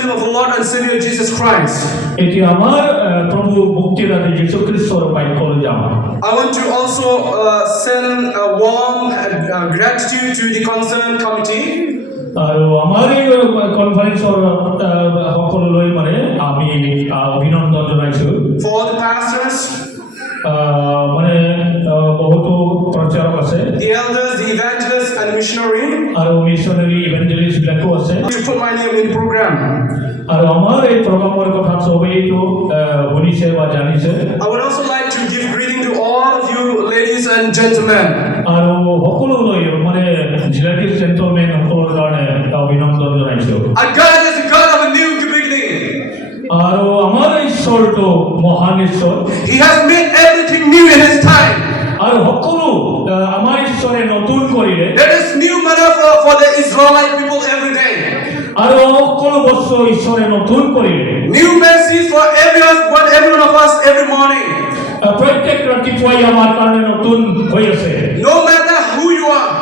name of the Lord and Savior Jesus Christ. এটি আমার প্রভু মুক্তিদাতা যীশু খ্রিস্টর বাক্যের জাম। I want to also send a warm gratitude to the concerned committee. আৰু আমাৰ এই কনফাৰেন্সৰ সকললৈ মানে আমি অভিনন্দন জনাইছো। For all the pastors, মানে বহুতো প্ৰচাৰক আছে, the elders, the evangelists and missionary, আৰু মিশনাৰী ইভাঞ্জেলিষ্ট বিলাকো আছে। to put my name in the program. আৰু আমাৰ এই প্ৰগ্ৰামৰ কথা সবেইতো শুনিছে বা জানিছে। I would also like to give greeting to all of you ladies and gentlemen. আৰু সকলোলৈ মানে লেডিজ জেন্টলমেন সকলৰ কাৰণে অভিনন্দন জনাইছো। Our God is the God of a new beginning. আৰু আমাৰ ঈশ্বৰটো মহান ঈশ্বৰ। He has made everything new in His time. আৰু সকলো আমাৰ ঈশ্বৰে নতুন কৰিলে। There is new manna for the Israelite people every day. আৰু সকলো বস্তু ঈশ্বৰে নতুন কৰিলে। New mercies for every one of us every morning. প্ৰত্যেক ৰাতিপুৱাই আমাৰ কাৰণে নতুন হৈ আছে। No matter who you are,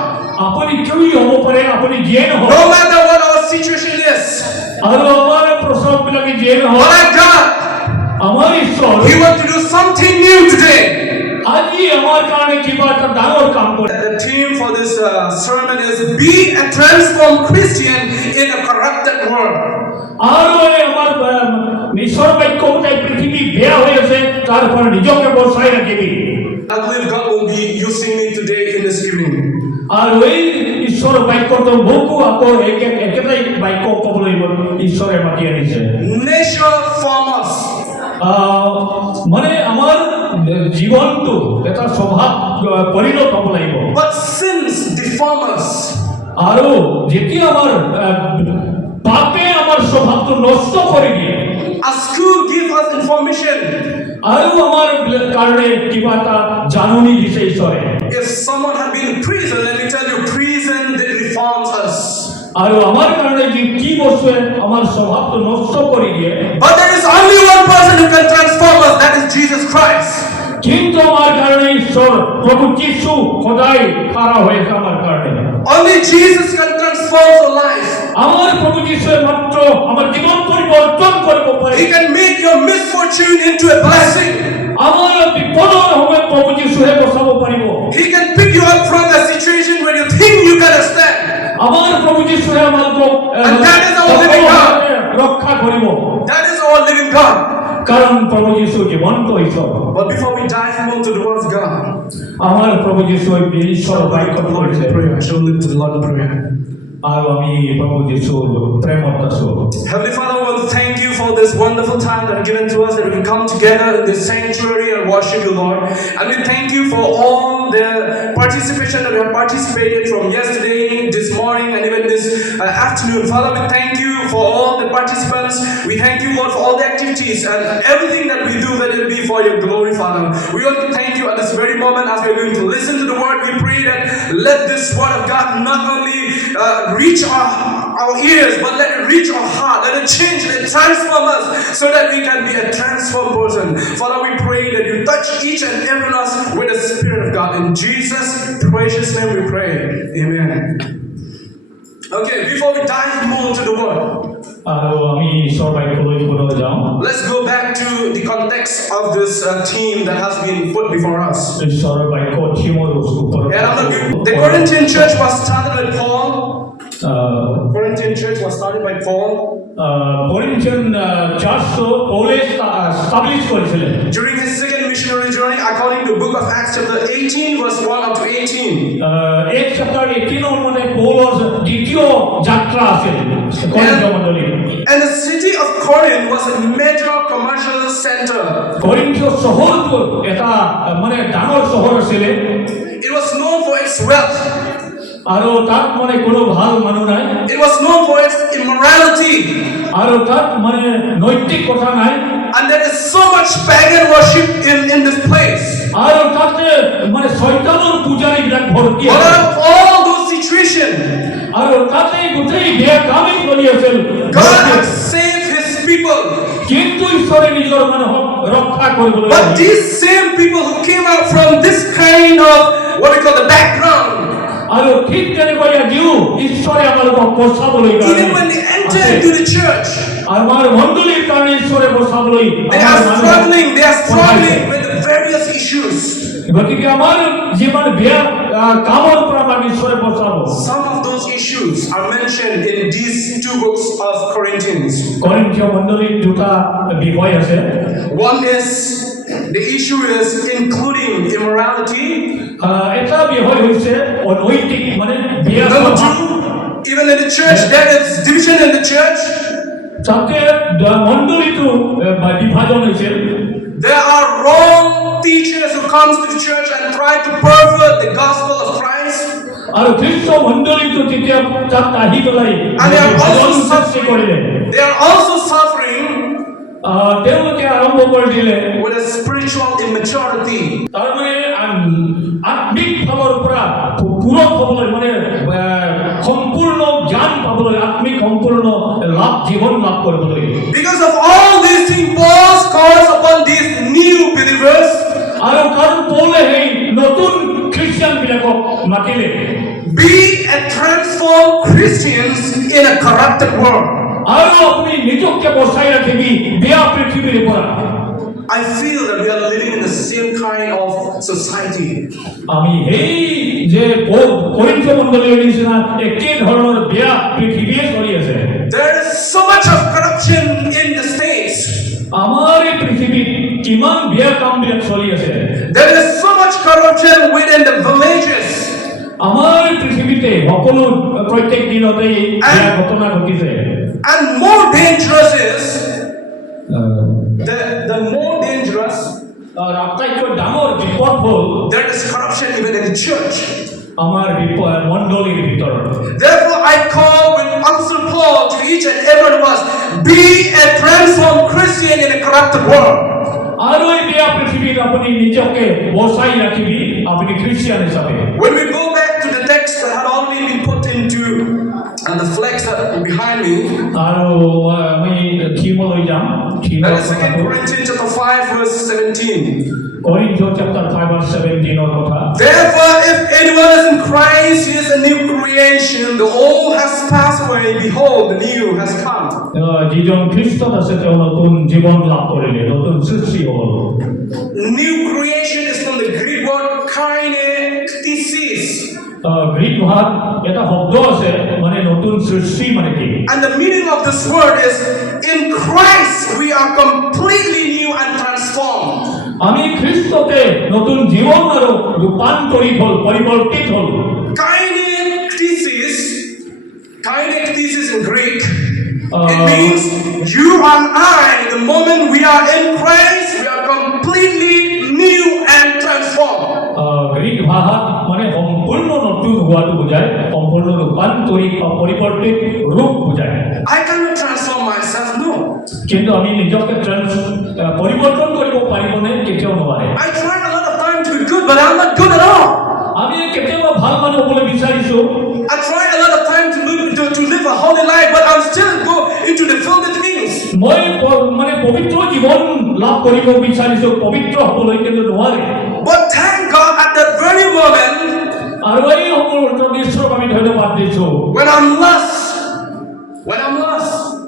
আপুনি কি হ'ব পাৰে, আপুনি যিয়ে নহওক, no matter what our situation is, আৰু আমাৰ প্ৰশ্নবিলাকে যিয়ে নহওক, but our God, আমাৰ ঈশ্বৰ He wants to do something new today. আজি আমাৰ কাৰণে কিবা এটা ডাঙৰ কাম কৰে। The theme for this sermon is Be a Transformed Christian in a Corrupted World. আৰু আমাৰ ঈশ্বৰ বাক্য অনুযায়ী পৃথিৱী বেয়া হৈ আছে, তাৰ পৰা নিজকে বচাই ৰাখিবি। I believe God will be using me today in this evening. আৰু এই ঈশ্বৰ বাক্যটো বহু আকৌ একেটাই বাক্য ক'বলৈ ঈশ্বৰে মাতি আনিছে। Nature form us. মানে আমাৰ জীৱনটো এটা স্বভাৱ পৰিণত হ'ব লাগিব। But sins deform us. আৰু যেতিয়া আমাৰ পাপে আমাৰ স্বভাৱটো নষ্ট কৰি দিয়ে, A school gives us information. আৰু আমাৰ কাৰণে কিবা এটা জাননী দিছে ঈশ্বৰে। If someone had been in prison, let me tell you, prison that reforms us. আৰু আমাৰ কাৰণে কি বস্তুৱে আমাৰ স্বভাৱটো নষ্ট কৰি দিয়ে। But there is only one person who can transform us, that is Jesus Christ. কিন্তু আমাৰ কাৰণে ঈশ্বৰ প্ৰভু যীশু সদায় খাৰা হৈ আছে আমাৰ কাৰণে। Only Jesus can transform our life. আমাৰ প্ৰভু যীশুৱে মাত্ৰ আমাৰ জীৱন পৰিৱৰ্তন কৰিব পাৰে। He can make your misfortune into a blessing. আমাৰ বিপদৰ সময়ত প্ৰভু যীশুৱে বচাব পাৰিব। He can pick you up from a situation where you think you cannot stand. আমাৰ প্ৰভু যীশুৱে আমাক ৰক্ষা কৰিব। That is our living God. কাৰণ প্ৰভু যীশু জীৱন্ত ঈশ্বৰ। But before we dive into the word of God, আমাৰ প্ৰভু যীশুৱে ঈশ্বৰৰ বাক্য কৈছে। shall we lift to the Lord in prayer. আৰু আমি প্ৰভু যীশুৰ প্ৰেমত আছো। Heavenly Father, we want to thank you for this wonderful time that you've given to us, that we can come together in this sanctuary and worship you, Lord. And we thank you for all the participation that we have participated from yesterday, this morning, and even this afternoon. Father, we thank you for all the participants. We thank you, Lord, for all the activities and everything that we do, that it will be for your glory, Father. We want to thank you at this very moment as we are going to listen to the word. We pray that let this word of God not only reach our ears, but let it reach our heart. Let it change and transform us so that we can be a transformed person. Father, we pray that you touch each and every one of us with the Spirit of God. In Jesus' precious name we pray. Amen. Okay, before we dive more into the word, let's go back to the context of this theme that has been put before us. The Corinthian church was started by Paul. Corinthian church was started by Paul. Corinthian church during his second missionary journey, according to the book of Acts chapter 18 verse 1 up to 18. Acts chapter 18 মানে পৌলৰ দ্বিতীয় যাত্ৰা আছিল Corinth মণ্ডলী। And the city of Corinth was a major commercial center. Corinth শহৰটো এটা মানে ডাঙৰ চহৰ আছিল। It was known for its wealth. আৰু তাত মানে কোনো ভাল মানুহ নাই। It was known for its immorality. আৰু তাত মানে নৈতিক কথা নাই। And there is so much pagan worship in this place. আৰু তাতে মানে শয়তানৰ পূজাৰীবিলাক ভৰ্তি আছে। Out of all those situations, আৰু তাতে গোটেই বেয়া কামে চলি আছিল। God has saved his people. কিন্তু ঈশ্বৰে নিজৰ মানুহক ৰক্ষা কৰিবলৈ। But these same people who came out from this kind of what we call the background, আৰু ঠিক তেনেকৈ আজিও ঈশ্বৰে আমালোকক বচাবলৈ Even when they enter into the church, আমাৰ মণ্ডলীৰ কাৰণে ঈশ্বৰে বচাবলৈ they are struggling with the various issues. গতিকে আমাৰ যিমান বেয়া কামৰ পৰা আমাক ঈশ্বৰে বচাব। Some of those issues are mentioned in these two books of Corinthians. কৰিন্থীয় মণ্ডলীৰ দুটা বিষয় আছে। One is the issue is including immorality. এটা বিষয় হৈছে অনৈতিক মানে বেয়া Number two, even in the church there is division in the church. তাতে মণ্ডলীটো বিভাজন হৈছে। There are wrong teachers who comes to the church and try to pervert the gospel of Christ. আৰু খ্ৰীষ্ট মণ্ডলীটো তেতিয়া তাত আহি পেলাই And they are also suffering তেওঁলোকে আৰম্ভ কৰি দিলে with a spiritual immaturity. তাৰমানে আত্মিক ফালৰ পৰা পূৰণ হ'বলৈ মানে সম্পূৰ্ণ জ্ঞান পাবলৈ আত্মিক সম্পূৰ্ণ লাভ জীৱন লাভ কৰিবলৈ। Because of all these things, Paul calls upon these new believers. আৰু কাৰণ পৌলে সেই নতুন খ্ৰীষ্টিয়ান বিলাকক মাতিলে Be a transformed Christians in a corrupted world. আৰু আপুনি নিজকে বচাই ৰাখিবি বেয়া পৃথিৱীৰ পৰা। I feel that we are living in the same kind of society. আমি এই যে কৰিন্থীয় মণ্ডলীৰ নিচিনা একে ধৰণৰ বেয়া পৃথিৱীয়ে চলি আছে। There is so much of corruption in the states. আমাৰ এই পৃথিৱীত কিমান বেয়া কামবিলাক চলি আছে। There is so much corruption within the villages. আমাৰ পৃথিৱীতে সকলো প্ৰত্যেক দিনতে বেয়া ঘটনা ঘটিছে। And more dangerous is the more dangerous আটাইতকৈ ডাঙৰ বিপদ হ'ল there is corruption even in the church. আমাৰ মণ্ডলীৰ ভিতৰত। Therefore I call with Apostle Paul to each and every one of us, be a transformed Christian in a corrupted world. আৰু এই বেয়া পৃথিৱীত আপুনি নিজকে বচাই ৰাখিবি আপুনি খ্ৰীষ্টিয়ান হিচাপে। When we go back to the text that had already been put into and the flags that are behind me, আৰু আমি থিমলৈ যাম। that is 2 Corinthians chapter 5 verse 17. Corinthians chapter 5 verse 17 ৰ কথা। Therefore if anyone is in Christ, he is a new creation. The old has passed away, behold the new has come. যিজন খ্ৰীষ্টত আছে তেওঁ নতুন জীৱন লাভ কৰিলে নতুন সৃষ্টি হ'ল। New creation is from the Greek word kainesis. Greek ভাষাত এটা শব্দ আছে মানে নতুন সৃষ্টি মানে কি? And the meaning of this word is in Christ we are completely new and transformed. আমি খ্ৰীষ্টতে নতুন জীৱন আৰু ৰূপান্তৰিত হ'ল পৰিৱৰ্তিত হ'ল। Kainesis in Greek, it means you and I, the moment we are in Christ, we are completely new and transformed. Greek ভাষাত মানে সম্পূৰ্ণ নতুন হোৱাটো বুজায় সম্পূৰ্ণ ৰূপান্তৰিত বা পৰিৱৰ্তিত ৰূপ বুজায়। I cannot transform myself, no. কিন্তু আমি নিজকে পৰিৱৰ্তন কৰিব পাৰিবনে? কেতিয়াও নোৱাৰে। I tried a lot of time to be good, but I'm not good at all. আমি কেতিয়াবা ভাল মানুহ হ'বলৈ বিচাৰিছো। I tried a lot of time to live a holy life, but I'm still go into the filthy things. মই মানে পবিত্ৰ জীৱন লাভ কৰিব বিচাৰিছো পবিত্ৰ হ'বলৈ কিন্তু নোৱাৰে। But thank God at that very moment, আৰু এই সময়ত ঈশ্বৰক আমি ধন্যবাদ দিছো। when I'm lost,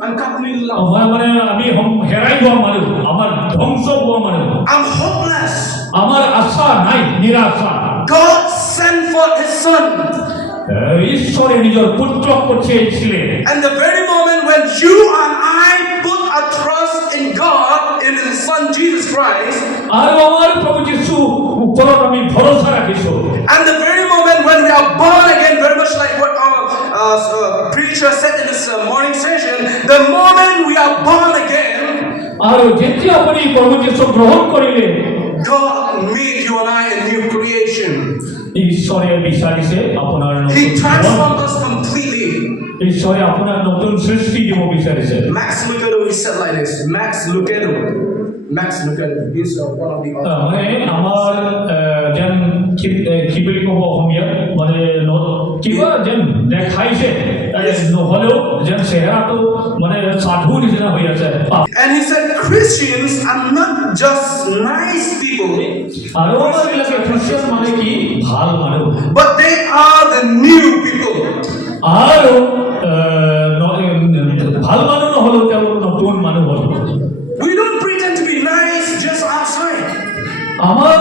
I'm completely lost. মানে আমি হেৰাই যোৱা মানুহ আমাৰ ধ্বংস হোৱা মানুহ I'm hopeless. আমাৰ আশা নাই নিৰাশা। God sent forth His Son. ঈশ্বরে নিজের পুত্রক পঠিয়েছিলেন। And the very moment when you and I put our trust in God, in His Son Jesus Christ, আর আমার প্রভু যিশু উপৰত আমি ভরসা রাখিছো। And the very moment when we are born again, very much like what our preacher said in this morning session, the moment we are born again, আর যেতিয়া আপনি প্রভু যিশু গ্রহণ করিলেন, God made you and I a new creation. ঈশ্বরে বিচাৰিছে আপোনাৰ He transformed us completely. ঈশ্বরে আপোনাৰ নতুন সৃষ্টি দিব বিচাৰিছে। Max Lucado, we said like this. Max Lucado. Max, look at it. He's one of the authors. মানে আমাৰ যেন কি বুলি ক'ব অসমীয়া মানে কিবা যেন দেখাইছে নহ'লেও যেন চেহেৰাটো মানে সাধু নিচিনা হৈ আছে And he said Christians are not just nice people, আৰু আমাৰবিলাকে খ্ৰীষ্টিয়ান মানে কি ভাল মানুহ but they are the new people. আৰু ভাল মানুহ নহ'লেও তেওঁলোক নতুন মানুহ হ'ল We don't pretend to be nice just outside. আমাৰ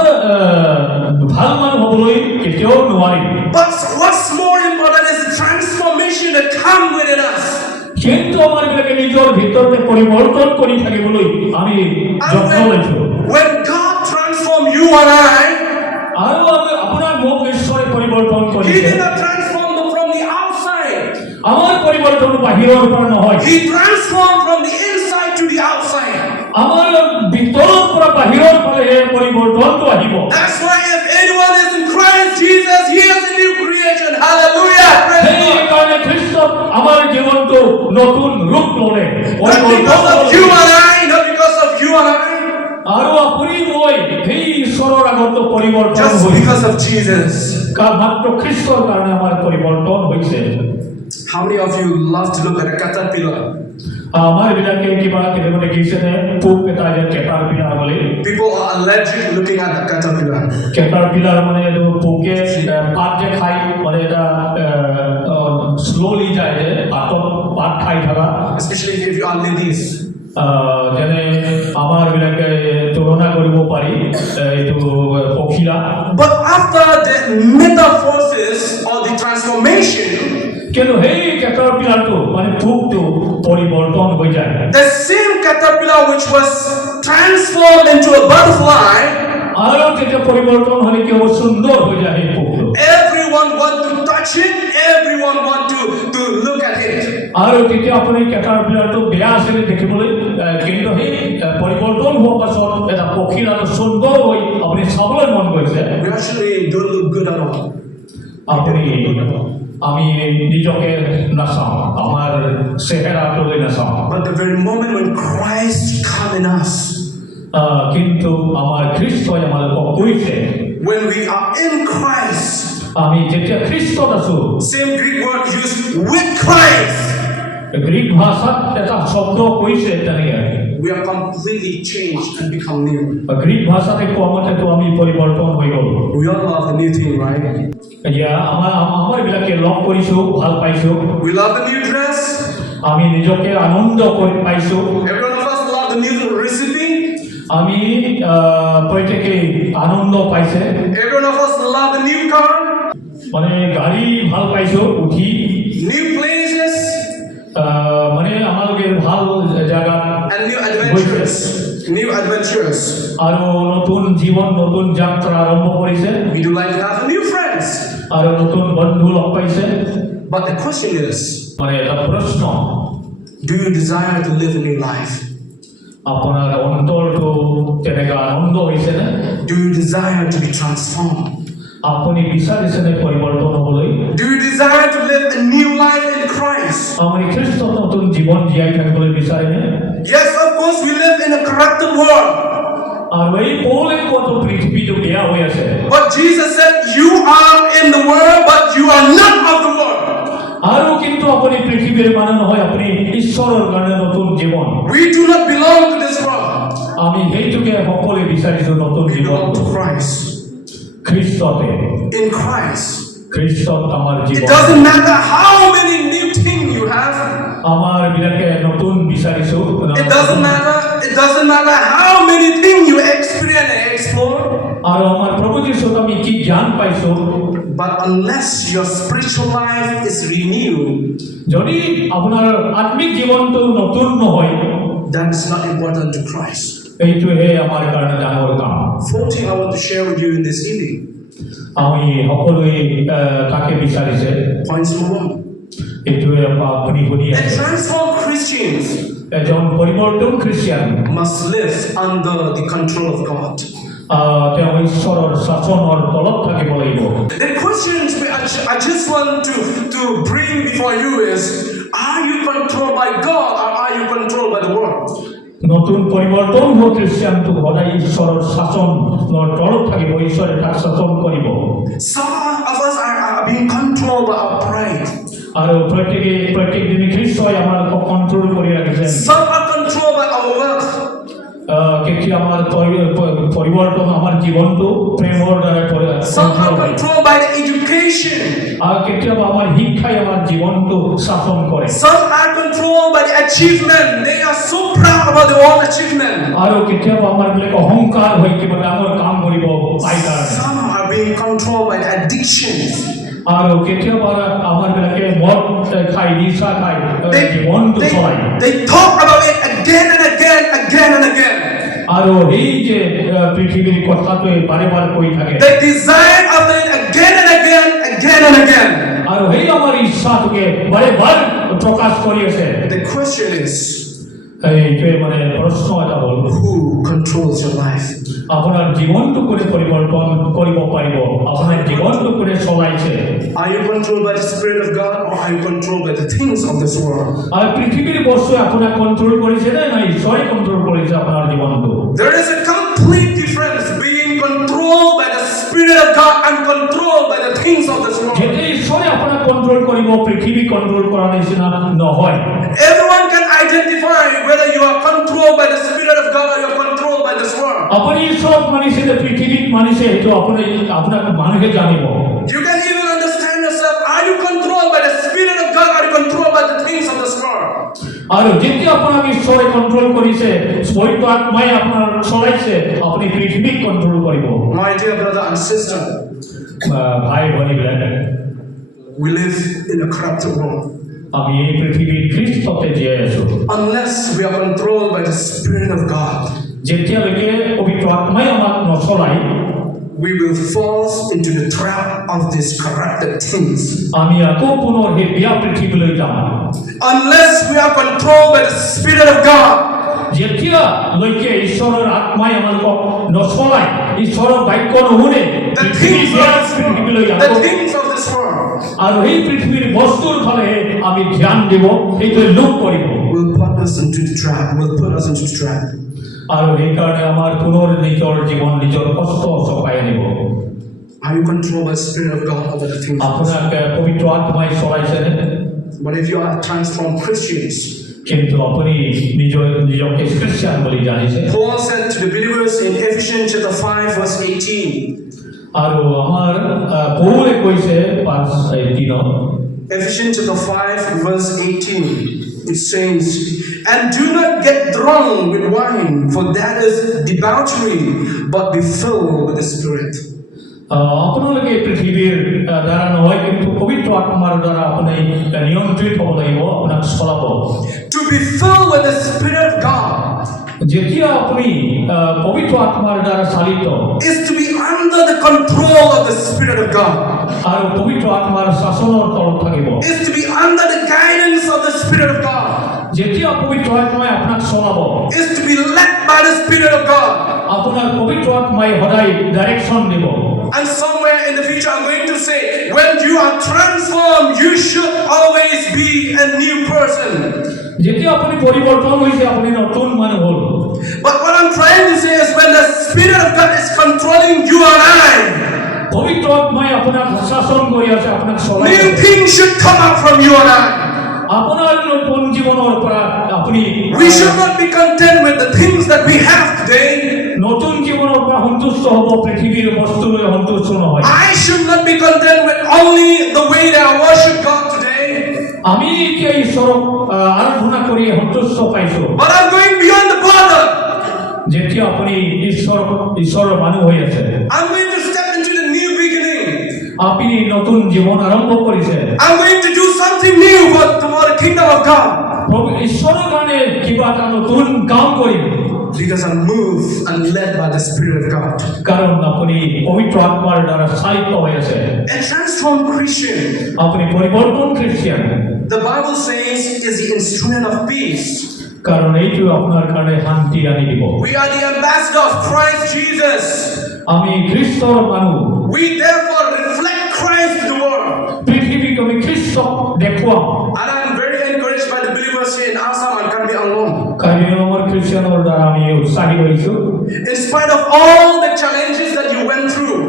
ভাল মানুহ হ'বলৈ কেতিয়াও নোৱাৰিম But what's more important is the transformation that comes within us. কিন্তু আমাৰবিলাকে নিজৰ ভিতৰতে পৰিৱৰ্তন কৰি থাকিবলৈ আমি যত্ন লৈছোঁ When God transforms you and I, আৰু আপোনাৰ মোক ঈশ্বৰে পৰিৱৰ্তন He কৰিছে did not transform them from the outside. আমাৰ পৰিৱৰ্তন বাহিৰৰ পৰা নহয় He transformed from the inside to the outside. আমাৰ ভিতৰৰ পৰা বাহিৰৰ ফালে পৰিৱৰ্তনটো আহিব That's why if anyone is in Christ Jesus, he is a new creation. Hallelujah. Praise সেইকাৰণে খ্ৰীষ্টত আমাৰ জীৱনটো নতুন ৰূপ ল'লে God. Not because of you and I, not because of you and I, আৰু আপুনি মই সেই ঈশ্বৰৰ আগত পৰিৱৰ্তন just হৈছে because of Jesus. মাত্ৰ খ্ৰীষ্টৰ কাৰণে আমাৰ পৰিৱৰ্তন হৈছে How many of you love to look at a caterpillar? আমাৰ বিলাকে কিবা কেতিয়াবা দেখিছেনে পোক এটা যে caterpillar bully People are allergic looking at the caterpillar. Caterpillar মানে এইটো পোকে পাত যে খাই মানে এটা শ্ল'লি যায় যে পাত খাই থকা Especially if you are ladies. যেনে আমাৰ বিলাকে তুলনা কৰিব পাৰি এইটো পখিলা But after the metamorphosis or the transformation, কিন্তু সেই কেটাৰপিলাৰটো মানে পোকটো পৰিৱৰ্তন হৈ যায় the same caterpillar which was transformed into a butterfly, আৰু যেতিয়া পৰিৱৰ্তন হ'লে কি হ'ব সুন্দৰ হৈ যায় সেই পোকটো everyone want to touch it, everyone want to look at it. আৰু তেতিয়া আপুনি কেটাৰপিলাৰটো বেয়া আছিলে দেখিবলৈ কিন্তু সেই পৰিৱৰ্তন হোৱাৰ পাছত এটা পখিলাটো সুন্দৰ হৈ আপুনি চাবলৈ মন গৈছে We actually don't look good at all. আপুনি আমি নিজকে নাচাওঁ আমাৰ চেহেৰাটোলৈ নাচাওঁ But the very moment when Christ come in us, কিন্তু আমাৰ খ্ৰীষ্টই আমালোকক কৈছে when we are in Christ, আমি যেতিয়া খ্ৰীষ্টত আছো same Greek word used with Christ, Greek ভাষাত এটা শব্দ কৈছে তেনেকে we are completely changed and become new. Greek ভাষাতে কোৱা মতেতো আমি পৰিৱৰ্তন হৈ গ'ল We all love the new thing, right? এতিয়া আমাৰ বিলাকে লগ কৰিছো ভাল পাইছো We love the new dress. আমি নিজকে আনন্দ কৰি পাইছো Every one of us love the new recipe. আমি প্ৰত্যেকে আনন্দ পাইছে Every one of us love the new car, মানে গাড়ী ভাল পাইছো উঠি new places, মানে আমালোকে ভাল জায়গা and new adventures. New adventures. আৰু নতুন জীৱন নতুন যাত্ৰা আৰম্ভ কৰিছে We do like to have new friends. আৰু নতুন বন্ধু লগ পাইছে But the question is, মানে এটা প্ৰশ্ন do you desire to live a new life? আপোনাৰ অন্তৰটো তেনেকা আনন্দ হৈছেনে Do you desire to be transformed? আপুনি বিচাৰিছেনে পৰিৱৰ্তন হ'বলৈ Do you desire to live a new life in Christ? আপুনি খ্ৰীষ্টত নতুন জীৱন জীয়াই থাকিবলৈ বিচাৰেনে Yes, of course, we live in a corrupted world. আৰু এই পৌলেকত পৃথিৱীটো বেয়া হৈ আছে But Jesus said, you are in the world, but you are not of the world. আৰু কিন্তু আপুনি পৃথিৱীৰ মানুহ নহয় আপুনি ঈশ্বৰৰ কাৰণে নতুন জীৱন We do not belong to this world. আমি সেইটোকে সকলোৱে বিচাৰিছো নতুন We জীৱন belong to Christ. খ্ৰীষ্টতে In Christ. খ্ৰীষ্টত আমাৰ It জীৱন doesn't matter how many new things you have. আমাৰ বিলাকে নতুন বিচাৰিছো It doesn't matter how many things you experience and explore. আৰু আমাৰ প্ৰভু যীশুক আমি কি জ্ঞান পাইছো But unless your spiritual life is renewed, যদি আপোনাৰ আত্মিক জীৱনটো নতুন নহয় that is not important to Christ. এইটোহে আমাৰ কাৰণে ডাঙৰ কাম Fourth thing I want to share with you in this evening. আমি সকলোৱে তাকে বিচাৰিছে Point number one. এইটোৱে আপুনি শুনি A আছে transformed Christians এজন পৰিৱৰ্তন Christian must live under the control of God. তেওঁ ঈশ্বৰৰ শাসনৰ তলত থাকিব লাগিব The questions I just want to bring before you is, are you controlled by God or are you controlled by the world? নতুন পরিবর্তন হোক খ্ৰীষ্টিয়ানটো সদায় ঈশ্বৰৰ শাসনৰ তলত থাকিব ঈশ্বৰে তাক শাসন কৰিব Some of us are being controlled by our pride. আৰু প্ৰত্যেক দিনে খ্ৰীষ্টই আমাৰ কণ্ট্ৰোল কৰি ৰাখিছে Some are controlled by our wealth. কেতিয়া আমাৰ পৰিৱৰ্তন আমাৰ জীৱনটো প্ৰেমৰ দ্বাৰা Some are controlled by the education. আৰু কেতিয়াবা আমাৰ শিক্ষাই আমাৰ জীৱনটো শাসন কৰে Some are controlled by the achievement. They are so proud about their own achievement. আৰু কেতিয়াবা আমাৰ বিলাক অহংকাৰ হৈ কিবা ডাঙৰ কাম কৰিব পায় কাৰণে Some are being controlled by the addictions. আৰু কেতিয়াবা আমাৰ বিলাকে মদ খাই নিচা খাই জীৱনটো চলাই They talk about it again and again. আৰু এই যে পৃথিৱীৰ কথাটোৱে বাৰে বাৰে কৈ থাকে They desire of it again and again. আৰু সেই আমাৰ ইচ্ছাটোকে বাৰে বাৰে প্ৰকাশ কৰি আছে The question is, এইটোৱে মানে প্ৰশ্ন এটা হ'ল who controls your life? আপোনাৰ জীৱনটো কোনে পৰিৱৰ্তন কৰিব পাৰিব আপোনাৰ জীৱনটো কোনে চলাইছে Are you controlled by the Spirit of God, or are you controlled by the things of this world? আৰু পৃথিৱীৰ বস্তু আপোনাক কণ্ট্ৰোল কৰিছে নে নাই ঈশ্বৰে কণ্ট্ৰোল কৰিছে আপোনাৰ জীৱনটো There is a complete difference being controlled by the Spirit of God and controlled by the things of this world. যেতিয়া ঈশ্বৰে আপোনাক কণ্ট্ৰোল কৰিব পৃথিৱী কণ্ট্ৰোল কৰা নিচিনা নহয় Everyone can identify whether you are controlled by the Spirit of God or you are controlled by this world. আপুনি ঈশ্বৰক মানিছে নে পৃথিৱীক মানিছে সেইটো আপোনাক মানুহে জানিব You can even understand yourself. Are you controlled by the Spirit of God or are you controlled by the things of this world? আৰু যেতিয়া আপোনাক ঈশ্বৰে কণ্ট্ৰোল কৰিছে পবিত্ৰ আত্মাই আপোনাৰ চলাইছে আপুনি পৃথিৱীক কণ্ট্ৰোল কৰিব My dear brother and sister, ভাই ভনীবিলাক we live in a corrupted world. আমি এই পৃথিৱীৰ খ্ৰীষ্টতে জীয়াই আছো Unless we are controlled by the Spirit of God, যেতিয়ালৈকে পবিত্ৰ আত্মাই আমাক নচলায় we will fall into the trap of these corrupted things. আমি আকৌ পুনৰ সেই বেয়া পৃথিৱীলৈ যাম Unless we are controlled by the Spirit of God, যেতিয়ালৈকে ঈশ্বৰৰ আত্মাই আমাক নচলায় ঈশ্বৰৰ বাক্য নুশুনে the things of this world আৰু এই পৃথিৱীৰ বস্তুৰ ফালে আমি ধ্যান দিব এইটোৱে লোভ কৰিব will put us into the trap. আৰু সেইকাৰণে আমাৰ পুনৰ নিজৰ জীৱন নিজৰ কষ্ট চপাই আনিব Are you controlled by the Spirit of God over the things? আপোনাক পবিত্ৰ আত্মাই চলাইছেনে But if you are transformed Christians, কিন্তু আপুনি নিজকে খ্ৰীষ্টিয়ান বুলি জানিছে Paul said to the believers in Ephesians chapter 5 verse 18. আৰু আমাৰ পৌলে কৈছে 5:18 Ephesians chapter 5 verse 18. It says, and do not get drunk with wine, for that is debauchery, but be filled with the Spirit. আপোনালোকে পৃথিৱীৰ দ্বাৰা নহয় কিন্তু পবিত্ৰ আত্মাৰ দ্বাৰা আপুনি নিয়ন্ত্ৰিত হ'ব লাগিব আপোনাক চলাব To be filled with the Spirit of God যেতিয়া আপুনি পবিত্ৰ আত্মাৰ দ্বাৰা চালিত is to be under the control of the Spirit of God. আৰু পবিত্ৰ আত্মাৰ শাসনৰ তলত থাকিব Is to be under the guidance of the Spirit of God. যেতিয়া পবিত্ৰ আত্মাই আপোনাক চলাব Is to be led by the Spirit of God. আপোনাৰ পবিত্ৰ আত্মাই সদায় ডাইৰেকশ্যন দিব And somewhere in the future I'm going to say, when you are transformed, you should always be a new person. যেতিয়া আপুনি পৰিৱৰ্তন হৈছে আপুনি নতুন মানুহ হ'ল But what I'm trying to say is when the Spirit of God is controlling you and I, পবিত্ৰ আত্মাই আপোনাক শাসন কৰি আছে আপোনাক চলাই new things should come out from you and I. আপোনাৰ নতুন জীৱনৰ পৰা আপুনি We should not be content with the things that we have today. নতুন জীৱনৰ পৰা সন্তুষ্ট হ'ব পৃথিৱীৰ বস্তুলৈ সন্তুষ্ট নহয় I should not be content with only the way that I worship God today. আমি এতিয়া ঈশ্বৰক আৰাধনা কৰি সন্তুষ্ট পাইছো But I'm going beyond the border. যেতিয়া আপুনি ঈশ্বৰৰ মানুহ হৈ আছে I'm going to step into the new beginning. আপুনি নতুন জীৱন আৰম্ভ কৰিছে I'm going to do something new for the kingdom of God. ঈশ্বৰৰ কাৰণে কিবা এটা নতুন কাম কৰিম Because I'm moved and led by the Spirit of God. কাৰণ আপুনি পবিত্ৰ আত্মাৰ দ্বাৰা চালিত হৈ আছে A transformed Christian, আপুনি পৰিৱৰ্তন Christian the Bible says, is the instrument of peace. কাৰণ এইটো আপোনাৰ কাৰণে শান্তি আনি দিব We are the ambassador of Christ Jesus. আমি খ্ৰীষ্টৰ মানুহ We therefore reflect Christ to the world. পৃথিৱীক আমি খ্ৰীষ্টক দেখুৱাম And I'm very encouraged by the believers here in ASSAM and can be alone. কাৰণ আমাৰ খ্ৰীষ্টিয়ানৰ দ্বাৰা আমি উৎসাহিত হৈছোঁ In spite of all the challenges that you went through,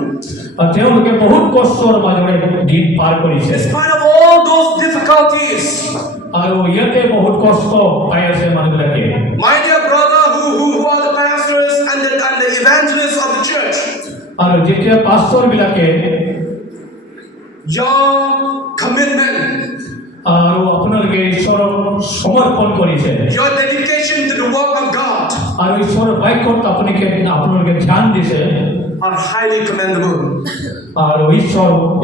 তেওঁলোকে বহুত কষ্টৰ মাজেৰে দিন পাৰ কৰিছে in spite of all those difficulties, আৰু ইয়াতে বহুত কষ্ট পাই আছে মানুহবিলাকে my dear brother who are the pastors and the evangelists of the church, আৰু যেতিয়া পাষ্টৰবিলাকে your commitment, আৰু আপোনালোকে ঈশ্বৰক সমৰ্পণ কৰিছে your dedication to the work of God আৰু ঈশ্বৰৰ বাক্যত আপোনালোকে ধ্যান দিছে are highly commendable. আৰু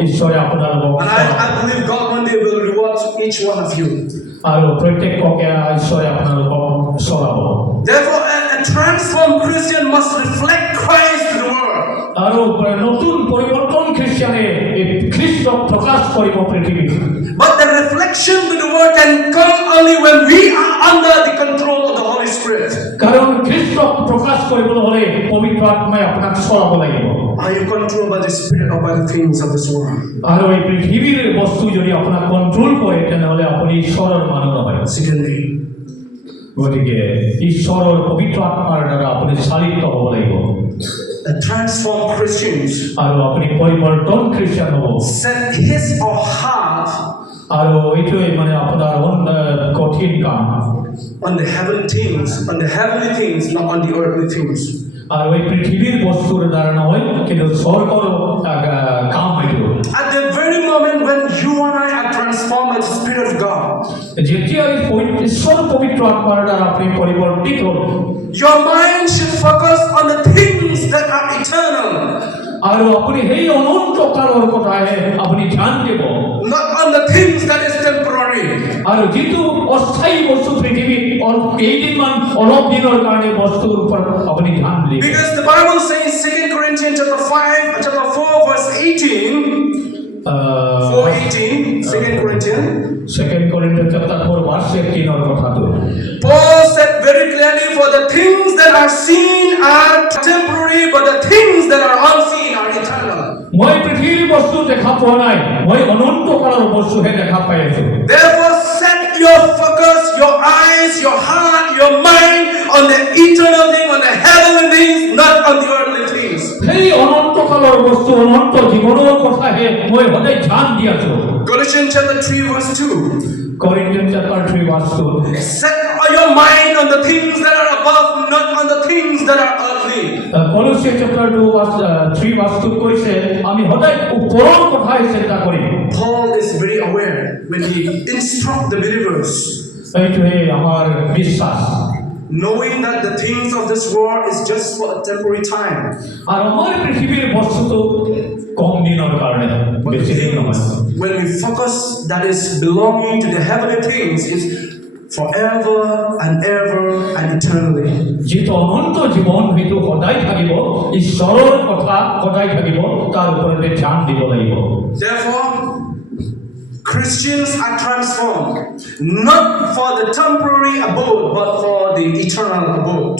ঈশ্বৰে আপোনালোকক And I believe God one day will reward each one of you. আৰু প্ৰত্যেককে ঈশ্বৰে আপোনালোকক চলাব Therefore, a transformed Christian must reflect Christ to the world. আৰু নতুন পৰিৱৰ্তন খ্ৰীষ্টিয়ানে খ্ৰীষ্টক প্ৰকাশ কৰিব পৃথিৱীত But the reflection to the world can come only when we are under the control of the Holy Spirit. কাৰণ খ্ৰীষ্টক প্ৰকাশ কৰিবলৈ হ'লে পবিত্ৰ আত্মাই আপোনাক চলাব লাগিব Are you controlled by the Spirit or by the things of this world? আৰু এই পৃথিৱীৰ বস্তু যদি আপোনাক কণ্ট্ৰোল কৰে তেনেহ'লে আপুনি ঈশ্বৰৰ মানুহ নহয় Secondly, গতিকে ঈশ্বৰৰ পবিত্ৰ আত্মাৰ দ্বাৰা আপুনি চালিত হ'ব লাগিব a transformed Christians আৰু আপুনি পৰিৱৰ্তন খ্ৰীষ্টিয়ান হ'ব set his or her আৰু এইটোৱে মানে আপোনাৰ কঠিন কাম on the heavenly things, not on the earthly things. আৰু এই পৃথিৱীৰ বস্তুৰ দ্বাৰা নহয় কিন্তু স্বৰ্গৰ কাম এইটো At the very moment when you and I are transformed by the Spirit of God, যেতিয়া ঈশ্বৰ পবিত্ৰ আত্মাৰ দ্বাৰা আপুনি পৰিৱৰ্তিত হ'ল your mind should focus on the things that are eternal, আৰু আপুনি সেই অনন্ত কালৰ কথাহে আপুনি ধ্যান দিব not on the things that is temporary. আৰু যিটো অস্থায়ী বস্তু পৃথিৱীত কেইদিনমান অলপ দিনৰ কাৰণে বস্তুৰ ওপৰত আপুনি ধ্যান দিব Because the Bible says 2 Corinthians chapter 4 verse 18, 2 Corinthians. 2 Corinthians chapter 4 verse 18 ৰ কথাটো Paul said very clearly, for the things that are seen are temporary, but the things that are unseen are eternal. মই পৃথিৱীৰ বস্তু দেখা পোৱা নাই মই অনন্ত কালৰ বস্তুহে দেখা পাই আছো Therefore, set your focus, your eyes, your heart, your mind on the eternal thing, on the heavenly things, not on the earthly things. সেই অনন্ত কালৰ বস্তু অনন্ত জীৱনৰ কথাহে মই সদায় ধ্যান দি আছো Colossians chapter 3 verse 2. Corinthians chapter 3 verse 2 Set your mind on the things that are above, not on the things that are earthly. Colossians chapter 2 verse 3 verse 2 কৈছে আমি সদায় ওপৰৰ কথাই চিন্তা কৰিম Paul is very aware when he instructs the believers, এইটোৱে আমাৰ বিশ্বাস knowing that the things of this world is just for a temporary time. আৰু আমাৰ পৃথিৱীৰ বস্তুটো কম দিনৰ কাৰণে বেছি দিন নহয় When we focus that is belonging to the heavenly things is forever and ever and eternally. যিটো অনন্ত জীৱন সেইটো সদায় থাকিব ঈশ্বৰৰ কথা সদায় থাকিব তাৰ ওপৰতে ধ্যান দিব লাগিব Therefore, Christians are transformed not for the temporary abode but for the eternal abode.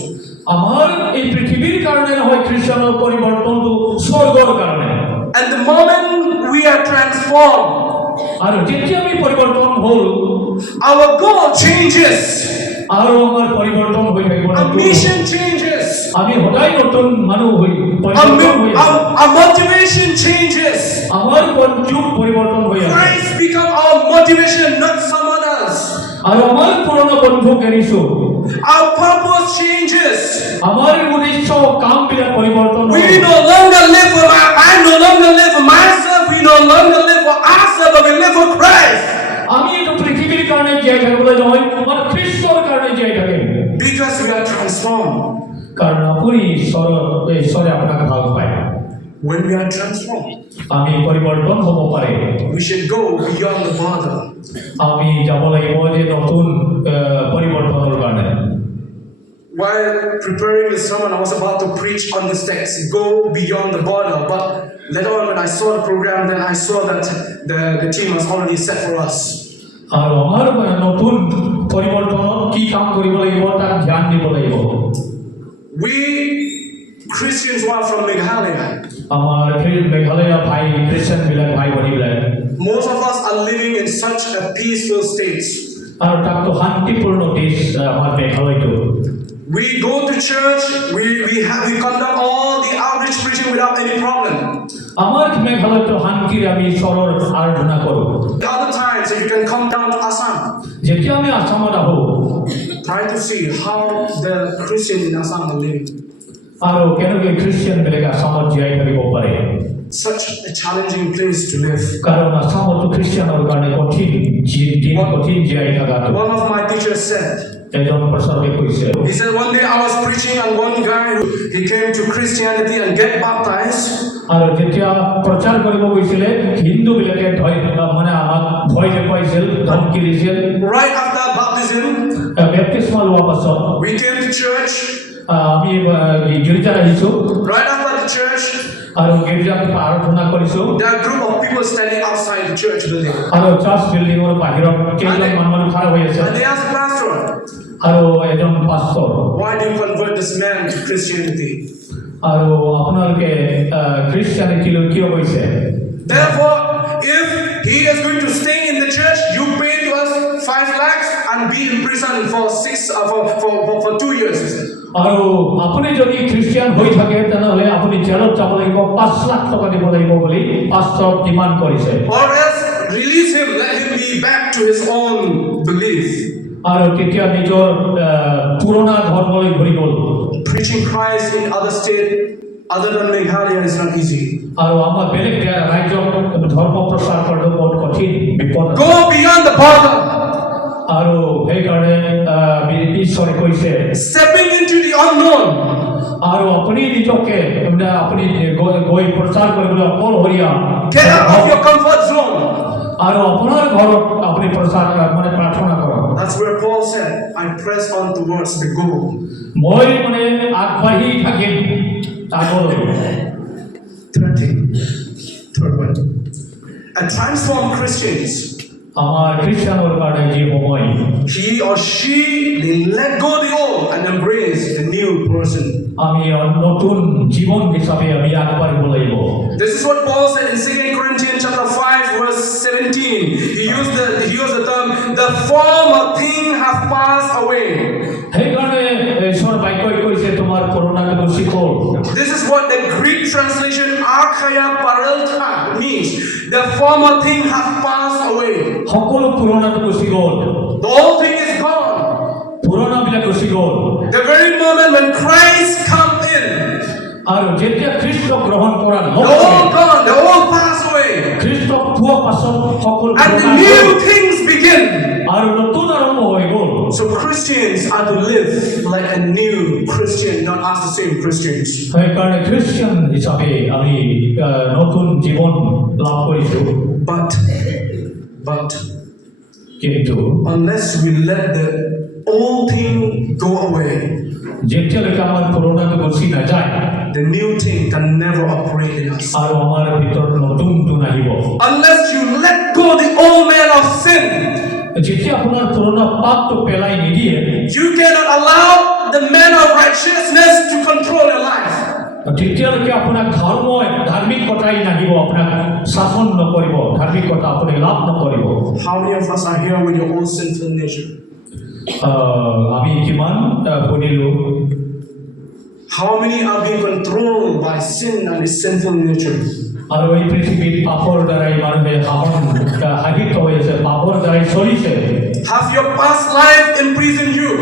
আমাৰ এই পৃথিৱীৰ কাৰণে নহয় খ্ৰীষ্টানৰ পৰিৱৰ্তনটো স্বৰ্গৰ কাৰণে And the moment we are transformed, আৰু যেতিয়া আমি পৰিৱৰ্তন হ'ল our goal changes, আৰু আমাৰ পৰিৱৰ্তন হৈ থাকিব our mission changes, আমি সদায় নতুন মানুহ হৈ পৰিৱৰ্তন হৈ our motivation changes. আমাৰ যুগ পৰিৱৰ্তন হৈ আছে Christ become our motivation, not someone else. আৰু আমাৰ পুৰণা বন্ধুক এৰিছো Our purpose changes. আমাৰ উদ্দেশ্য কামবিলাক পৰিৱৰ্তন We no longer live for I no longer live for myself. We no longer live for ourselves, but we live for Christ. আমি এইটো পৃথিৱীৰ কাৰণে জীয়াই থাকিবলৈ নহয় আমাৰ খ্ৰীষ্টৰ কাৰণে জীয়াই থাকিম Because we are transformed. কাৰণ আপুনি ঈশ্বৰে আপোনাক ভাল পায় When we are transformed, আমি পৰিৱৰ্তন হ'ব পাৰে we should go beyond the border. আমি যাব লাগিব যে নতুন পৰিৱৰ্তনৰ কাৰণে While preparing the sermon, I was about to preach on this text, go beyond the border. But later on, when I saw the program, then I saw that the team was already set for us. আৰু আমাৰ নতুন পৰিৱৰ্তনত কি কাম কৰিব লাগিব তাক ধ্যান দিব লাগিব We Christians who are from Meghalaya, আমাৰ মেঘালয় ভাই খ্ৰীষ্টান বিলাক ভাই ভনী বিলাক most of us are living in such a peaceful state. আৰু তাকতো শান্তিপূৰ্ণ দেশ আমাৰ মেঘালয়টো We go to church, we conduct all the outreach preaching without any problem. আমার মেঘালয়ত শান্তিৰে আমি ঈশ্বৰৰ আৰাধনা কৰোঁ। The other times, if you can come down to Assam, যেতিয়া আমি আসামত আহোঁ try to see how the Christians in Assam are living. আৰু কেনেকৈ খ্ৰীষ্টিয়ানবিলাকে আসামত জীয়াই থাকিব পাৰে। Such a challenging place to live. কাৰণ আসামতো খ্ৰীষ্টিয়ানৰ কাৰণে কঠিন জীয়াই থকাটো। One of my teachers said, এজন প্ৰচাৰকে কৈছে, he said one day I was preaching and one guy he came to Christianity and get baptized. আৰু যেতিয়া প্ৰচাৰ কৰিব গৈছিলে হিন্দুবিলাকে মানে আমাক ভয় দেখুৱাইছিল, ধমকি দিছিল। Right after baptism, বেপ্তিস্মা লোৱাৰ পাছত we came to church. আমি গীৰ্জাত আহিছোঁ। Right after the church, আৰু গীৰ্জাত প্ৰাৰ্থনা কৰিছোঁ। there are a group of people standing outside the church building. আৰু চাৰ্চ বিল্ডিঙৰ বাহিৰত কেইজনমান মানুহ খাৰা হৈ আছে। And they asked the pastor, আৰু এজন pastor, why do you convert this man to Christianity? আৰু আপোনালোকে খ্ৰীষ্টিয়ানিটিলৈ কিয় গৈছে? Therefore, if he is going to stay in the church, you pay to us 5 lakhs and be in prison for 2 years. আৰু আপুনি যদি Christian হৈ থাকে তেনেহ'লে আপুনি জেলত যাব লাগিব, 5 লাখ টকা দিব লাগিব বুলি পাষ্টৰ ডিমাণ্ড কৰিছে। Or else release him, let him be back to his own belief. আৰু তেতিয়া নিজৰ পুৰণা ধৰ্মলৈ ঘূৰি গ'ল। Preaching Christ in other state other than Meghalaya is not easy. আৰু আমাৰ বেলেগ ৰাজ্যত ধৰ্ম প্ৰচাৰ কৰাটো বহুত কঠিন বিপদ। Go beyond the border. আৰু সেইকাৰণে ঈশ্বৰে কৈছে, stepping into the unknown. আৰু আপুনি নিজকে আপুনি গৈ প্ৰচাৰ কৰিবলৈ অকলশৰীয়া। Get out of your comfort zone. আৰু আপোনাৰ ঘৰত আপুনি প্ৰচাৰ মানে প্ৰাৰ্থনা কৰক। That's where Paul said, I press on towards the goal. মই মানে আগবাঢ়ি থাকিম আগলৈ। Third one. And transform Christians. আমাৰ খ্ৰীষ্টিয়ানৰ কাৰণে যি সময়, he or she they let go the old and embrace the new person. আমি নতুন জীবন হিচাপে আমি আগবাঢ়িব লাগিব। This is what Paul said in 2 Corinthians chapter 5 verse 17. He used the term, the former thing have passed away. সেইকাৰণে ঈশ্বৰ বাক্যই কৈছে তোমাৰ পুৰণাটো গুচি গ'ল। This is what the Greek translation archaia paralta means. The former thing have passed away. সকলো পুৰণাটো গুচি গ'ল। The old thing is gone. পুৰণাবিলাক গুচি গ'ল। The very moment when Christ comes in, আৰু যেতিয়া খ্ৰীষ্ট গ্ৰহণ কৰা the old gone, the old pass away, খ্ৰীষ্টক পোৱা পাছত সকলো and the new things begin. আৰু নতুন আৰম্ভ হৈ গ'ল। So Christians are to live like a new Christian, not as the same Christians. সেইকাৰণে খ্ৰীষ্টিয়ান হিচাপে আমি নতুন জীৱন লাভ কৰিছোঁ। But কিন্তু unless we let the old thing go away, যেতিয়ালৈকে আমাৰ পুৰণাটো গুচি নাযায়, the new thing can never operate in us. আৰু আমাৰ ভিতৰত নতুনটো নাহিব। Unless you let go the old man of sin, যেতিয়া আপোনাৰ পুৰণা পাপটো পেলাই নিদিয়ে, you cannot allow the man of righteousness to control your life. তেতিয়ালৈকে আপোনাক ধাৰ্মিকতাই নাহিব, আপোনাক শাসন নকৰিব, ধাৰ্মিকতা আপুনি লাভ নকৰিব। How many of us are here with your own sinful nature? আমি কিমান শুনিলো? How many are being controlled by sin and its sinful nature? আৰু এই পৃথিৱীত পাপৰ দ্বাৰাই মানুহে হাহিত হৈ আছে, পাপৰ দ্বাৰাই চলিছে। Have your past life imprisoned you?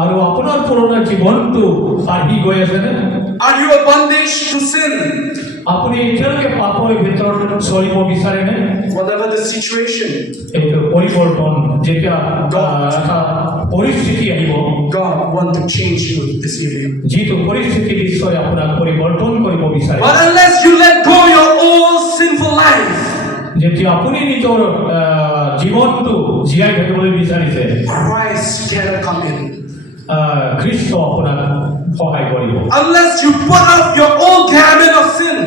আৰু আপোনাৰ পুৰণা জীৱনটো আহি গৈ আছেনে? Are you a bondage to sin? আপুনি এতিয়ালৈকে পাপৰ ভিতৰত চলিব বিচাৰেনে? Whatever the situation, এইটো পৰিৱৰ্তন যেতিয়া এটা পৰিস্থিতি আহিব, God wants to change you this evening. যিটো পৰিস্থিতি নিশ্চয় আপোনাক পৰিৱৰ্তন কৰিব বিচাৰে। But unless you let go your old sinful life, যেতিয়া আপুনি নিজৰ জীৱনটো জীয়াই থাকিবলৈ বিচাৰিছে, Christ cannot come in. Christ আপোনাক সহায় কৰিব। Unless you put off your old garment of sin,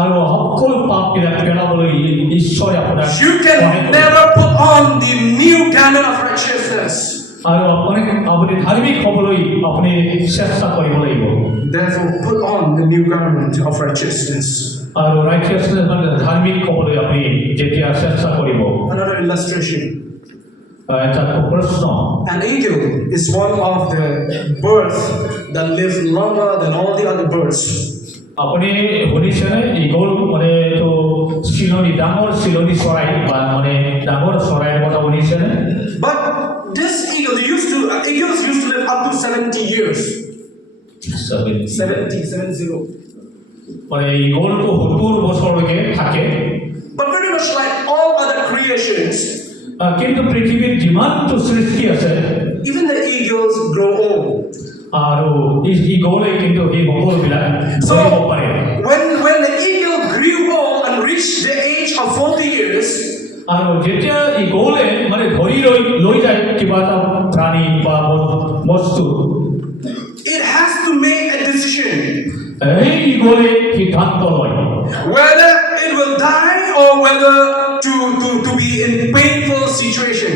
আৰু সকলো পাপবিলাক পেলাবলৈ ঈশ্বৰে আপোনাক you can never put on the new garment of righteousness. আৰু আপুনি ধাৰ্মিক হ'বলৈ আপুনি চেষ্টা কৰিব লাগিব। Therefore, put on the new garment of righteousness. আৰু ৰাইটিয়াছনেছ মানে ধাৰ্মিক হ'বলৈ আপুনি যেতিয়া চেষ্টা কৰিব। Another illustration. এটা প্রশ্ন An eagle is one of the birds that live longer than all the other birds. আপুনি শুনিছেনে ইগল মানে তো চিলনী ডাঙৰ চিলনী চৰাই বা মানে ডাঙৰ চৰাইৰ কথা শুনিছেনে But this eagle eagles used to live up to 70 years. 70. মানে ইগলটো 70 বছৰলৈকে থাকে But very much like all other creations, কিন্তু পৃথিৱীৰ যিমানটো সৃষ্টি আছে even the eagles grow old. আৰু ইগলে কিন্তু এই সকলোবিলাক So কৰিব পাৰে when the eagle grew old and reached the age of 40 years, আৰু যেতিয়া ইগলে মানে ধৰি লৈ যায় কিবা এটা প্ৰাণী বা বস্তু it has to make a decision এই ইগলে সিদ্ধান্ত লয় whether it will die or whether to be in painful situation.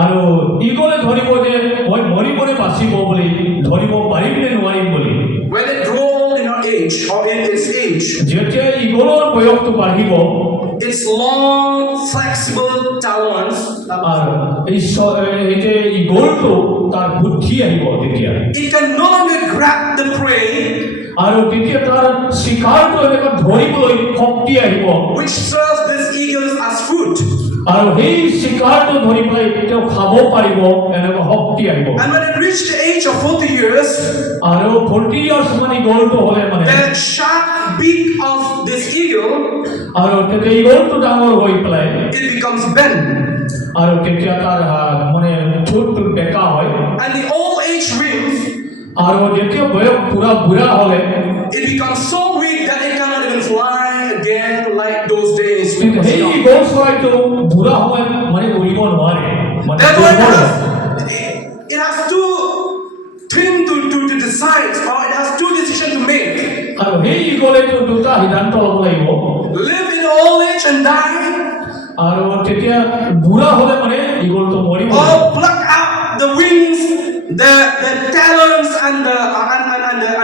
আৰু ইগলে ধৰিব যে মই মৰিবনে বাচিব বুলি ধৰিব পাৰিম নে নোৱাৰিম বুলি When it grow old in our age or in its age, যেতিয়া ইগলৰ বয়সটো বাঢ়িব its long flexible talons, আৰু এই যে ইগলটো তাৰ বুদ্ধি আহিব তেতিয়া it can no longer grab the prey, আৰু তেতিয়া তাৰ শিকাৰটো এনেকৈ ধৰিবলৈ শক্তি আহিব which serves these eagles as food. আৰু সেই শিকাৰটো ধৰি পেলাই তেওঁ খাব পাৰিব এনেকুৱা শক্তি আহিব And when it reached the age of 40 years, আৰু 40 years মানে ইগলটো হ'লে মানে the sharp beak of this eagle, আৰু তেতিয়া ইগলটো ডাঙৰ হৈ পেলাই it becomes bent. আৰু তেতিয়া তাৰ মানে ঠোঁটটো বেকা হয় And the old age wings, আৰু যেতিয়া বয়স পুৰা বুঢ়া হ'লে it becomes so weak that it cannot even fly again like those days. সেই ইগল চৰাইটো বুঢ়া সময়ত মানে উৰিব নোৱাৰে মানে Therefore, it has two things to decide, or it has two decisions to make. আৰু সেই ইগলেটো দুটা সিদ্ধান্ত ল'ব লাগিব Live in old age and die, আৰু তেতিয়া বুঢ়া হ'লে মানে ইগলটো মৰিব or pluck out the wings, the talons and